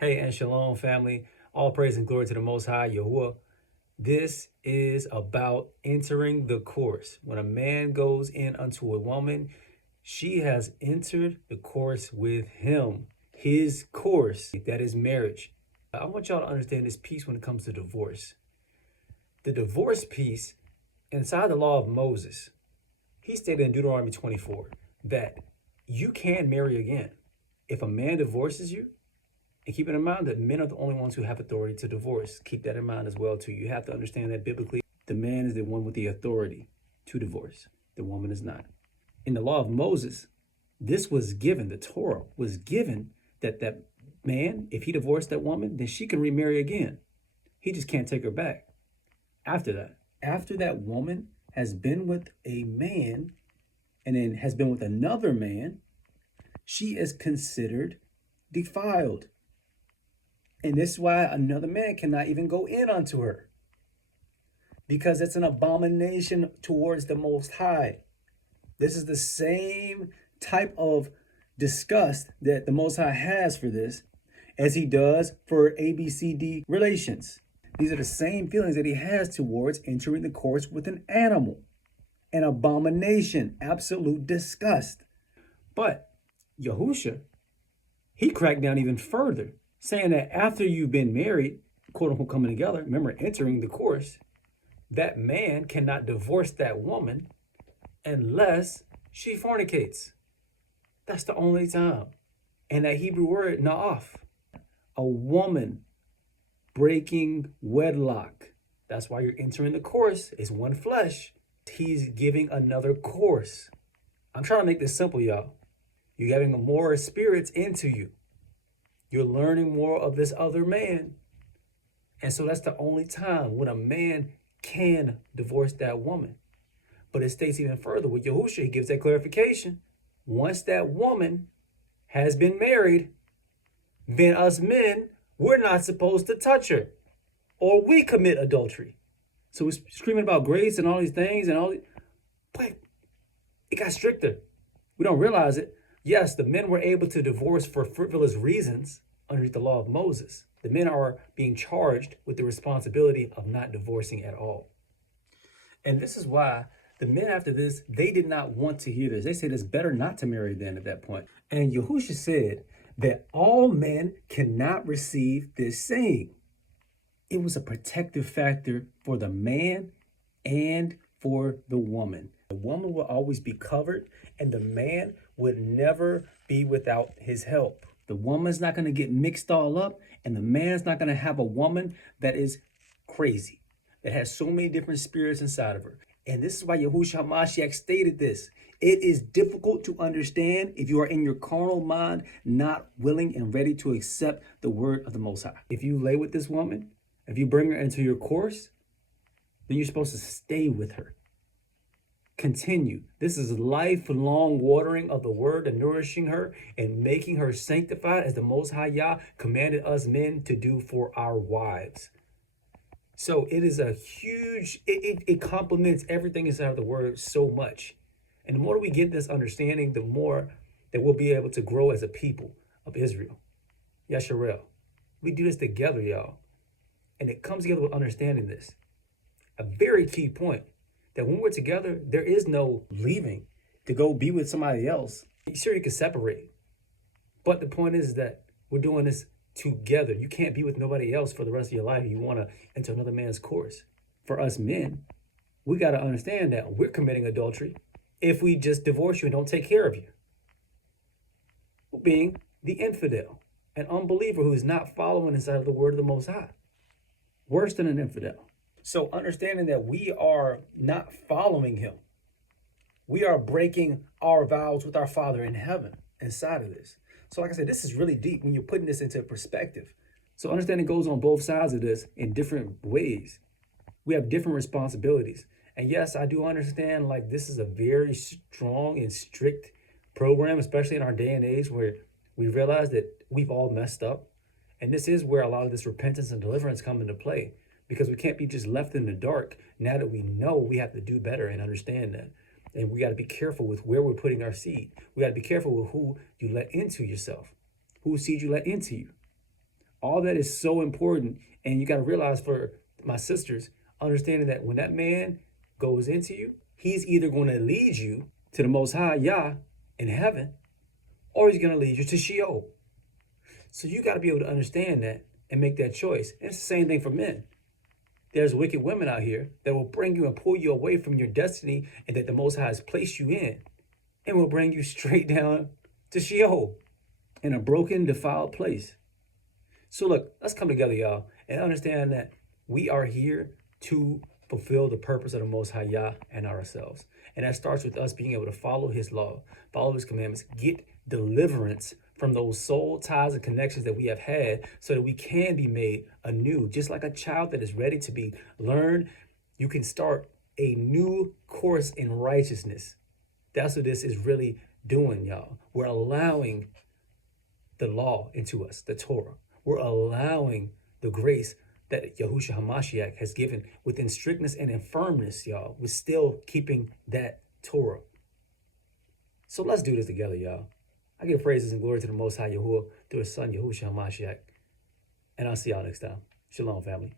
Hey, and shalom, family. All praise and glory to the Most High, Yahuwah. This is about entering the course. When a man goes in unto a woman, she has entered the course with him. His course, that is marriage. I want y'all to understand this piece when it comes to divorce. The divorce piece inside the law of Moses, he stated in Deuteronomy 24 that you can marry again. If a man divorces you, and keep in mind that men are the only ones who have authority to divorce. Keep that in mind as well, too. You have to understand that biblically, the man is the one with the authority to divorce. The woman is not. In the law of Moses, this was given, the Torah was given that man, if he divorced that woman, then she can remarry again. He just can't take her back. After that woman has been with a man and then has been with another man, she is considered defiled. And this is why another man cannot even go in unto her, because it's an abomination towards the Most High. This is the same type of disgust that the Most High has for this as he does for ABCD relations. These are the same feelings that he has towards entering the course with an animal. An abomination, absolute disgust. But Yahusha, he cracked down even further, saying that after you've been married, quote unquote, coming together, remember, entering the course, that man cannot divorce that woman unless she fornicates. That's the only time. And that Hebrew word, na'af, a woman breaking wedlock. That's why you're entering the course. It's one flesh. He's giving another course. I'm trying to make this simple, y'all. You're getting more spirits into you. You're learning more of this other man. And so that's the only time when a man can divorce that woman. But it states even further with Yahusha, he gives that clarification. Once that woman has been married, then us men, we're not supposed to touch her, or we commit adultery. So we're screaming about grace and all these things but it got stricter. We don't realize it. Yes, the men were able to divorce for frivolous reasons underneath the law of Moses. The men are being charged with the responsibility of not divorcing at all. And this is why the men after this, they did not want to hear this. They said it's better not to marry then at that point. And Yahusha said that all men cannot receive this saying. It was a protective factor for the man and for the woman. The woman will always be covered, and the man would never be without his help. The woman's not going to get mixed all up, and the man's not going to have a woman that is crazy, that has so many different spirits inside of her. And this is why Yahushua HaMashiach stated this. It is difficult to understand if you are in your carnal mind, not willing and ready to accept the word of the Most High. If you lay with this woman, if you bring her into your course, then you're supposed to stay with her. Continue. This is lifelong watering of the word and nourishing her and making her sanctified as the Most High Yah commanded us men to do for our wives. So it is a huge, it complements everything inside of the word so much. And the more we get this understanding, the more that we'll be able to grow as a people of Israel. Yasharel. We do this together, y'all. And it comes together with understanding this. A very key point, that when we're together, there is no leaving to go be with somebody else. Sure, you can separate. But the point is that we're doing this together. You can't be with nobody else for the rest of your life if you want to enter another man's course. For us men, we got to understand that we're committing adultery if we just divorce you and don't take care of you. Being the infidel, an unbeliever who is not following inside of the word of the Most High. Worse than an infidel. So understanding that we are not following him. We are breaking our vows with our Father in heaven inside of this. So like I said, this is really deep when you're putting this into perspective. So understanding goes on both sides of this in different ways. We have different responsibilities. And yes, I do understand like this is a very strong and strict program, especially in our day and age where we realize that we've all messed up. And this is where a lot of this repentance and deliverance come into play, because we can't be just left in the dark. Now that we know, we have to do better and understand that. And we got to be careful with where we're putting our seed. We got to be careful with who you let into yourself, whose seed you let into you. All that is so important. And you got to realize, for my sisters, understanding that when that man goes into you, he's either going to lead you to the Most High Yah in heaven, or he's going to lead you to Sheol. So you got to be able to understand that and make that choice. And it's the same thing for men. There's wicked women out here that will bring you and pull you away from your destiny and that the Most High has placed you in, and will bring you straight down to Sheol, in a broken, defiled place. So look, let's come together, y'all, and understand that we are here to fulfill the purpose of the Most High Yah and ourselves. And that starts with us being able to follow his law, follow his commandments, get deliverance from those soul ties and connections that we have had, so that we can be made anew. Just like a child that is ready to be learned, you can start a new course in righteousness. That's what this is really doing, y'all. We're allowing the law into us, the Torah. We're allowing the grace that Yahushua HaMashiach has given within strictness and in firmness, y'all. We're still keeping that Torah. So let's do this together, y'all. I give praises and glory to the Most High Yahuwah through his son, Yahushua HaMashiach. And I'll see y'all next time. Shalom, family.